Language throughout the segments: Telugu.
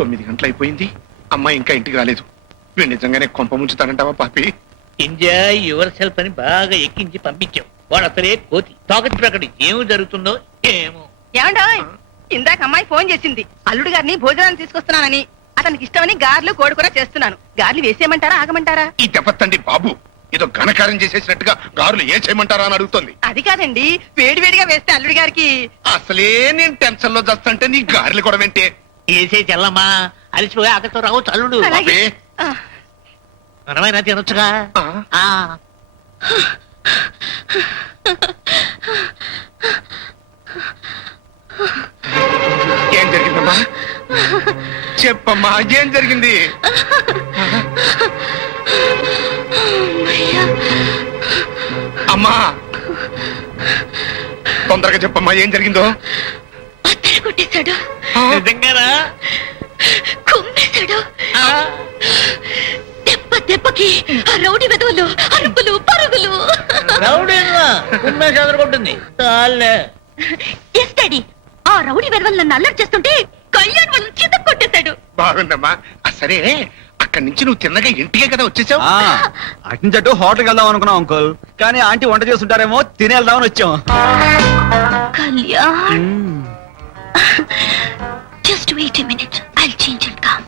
9 గంటలు అయిపోయింది, అమ్మాయి ఇంకా ఇంటికి రాలేదు. వీడు నిజంగానే కొంప ముంచుతానంటావా పాపి? ఎంజాయ్ యువర్ సెల్ఫ్ అని బాగా ఎక్కించి పంపించావు. వాడు అసలే కోతి తాకట్టు ప్రకటి ఏమి జరుగుతుందో ఏమో. ఏమండో ఇందాక అమ్మాయి ఫోన్ చేసింది, అల్లుడు గారిని భోజనాన్ని తీసుకొస్తున్నానని. అతనికి ఇష్టమని గార్లు కోడికూర చేస్తున్నాను. గార్లు వేసేయమంటారా ఆగమంటారా? ఈ దెబ్బతండి బాబు, ఏదో ఘనకార్యం చేసేసినట్టుగా గారులు ఏం చేయమంటారా అని అడుగుతుంది. అది కాదండి, వేడివేడిగా వేస్తే అల్లుడి గారికి. అసలే నేను టెన్షన్ లో చేస్తాంటే నీ గారెలు కూడా వెంటే. ఏసే చల్లమ్మా, అలిసిపోయి ఆకలితో రావచ్చు అల్లుడు. అలాగే. ఆ, మనమైనా తినొచ్చుగా. ఆ? ఆ, ఏం జరిగిందమ్మా? చెప్పమ్మా, ఏం జరిగింది? అమ్మా తొందరగా చెప్పమ్మా, ఏం జరిగిందో? అత్తరు కొట్టేశాడు, ఆ? నిజంగానా? కుమ్మేశాడు. ఆ, దెబ్బ దెబ్బకి ఆ రౌడీ వెదవులు అరుపులు పరుగులు. రౌడీనా? కుమ్మే చెదరగొట్టింది చాలే. ఎస్ డాడీ, ఆ రౌడీ వెదవలు నన్ను అల్లరి చేస్తుంటే కళ్యాణ్ వాళ్ళని చితక్ కొట్టేశాడు. బాగుందమ్మా. సరే, అక్కడి నుంచి నువ్వు తిన్నగా ఇంటికే కదా వచ్చేసావు? అటు హోటల్కి వెళ్దాం అనుకున్నాం అంకుల్, కానీ ఆంటీ వంట చేస్తుంటారేమో తిని వెళ్దామని వచ్చాం. Kalyan, just wait a minute, I will change and come.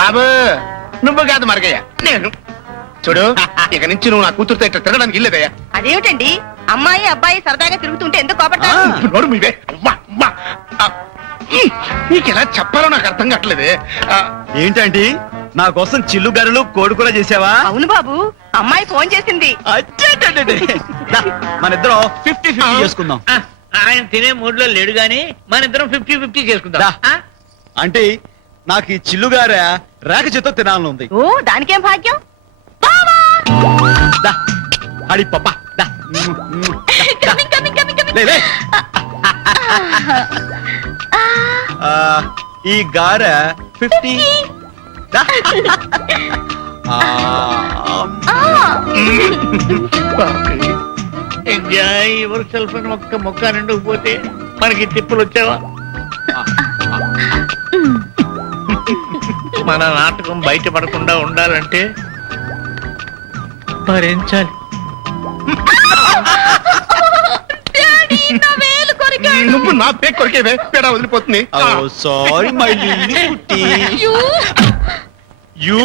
బాబు నువ్వు కాదు మరగయ్య, నేను. చూడు, ఇక నుంచి నువ్వు నా కూతురుతో ఇట్లా తిరగడానికి ఇల్లేదయ్యా. అదేమిటండి, అమ్మాయి అబ్బాయి సరదాగా తిరుగుతుంటే ఎందుకు కోపడతారు? నోరు మీవే. అమ్మా, అమ్మా. నీకు ఎలా చెప్పాలో నాకు అర్థం కావట్లేదే. ఏంటండి నా కోసం చిల్లు గారెలు కోడి కూర చేసావా? అవును బాబు, అమ్మాయి ఫోన్ చేసింది. అచ్చేటండి. దా, మన ఇద్దరం 50-50 చేసుకుందాం. ఆ, ఆయన తినే మూడ్ లో లేడు గాని మన ఇద్దరం 50-50 చేసుకుందాం. దా. ఆ? అంటే నాకు ఈ చిల్లు గారె రేక చేతో తినాలని ఉంది. ఓ, దానికేం భాగ్యం. దా, అడి పప్ప దా. Coming coming coming coming. లే, లే. ఆ, ఈ గారె 50. దా. ఆ, ఎంజాయ్ యువర్ సెల్ఫ్ అని ఒక్క మొక్క నిండుకు పోతే మనకి తిప్పులు వచ్చావా? మన నాటకం బయటపడకుండా ఉండాలంటే భరించాలి. డాడీ, నా వేలు కొరికాడు. నువ్వు నా పేరు కొరికేవే, పేడ వదిలిపోతుంది. oh, sorry, my lily కుట్టి. You. You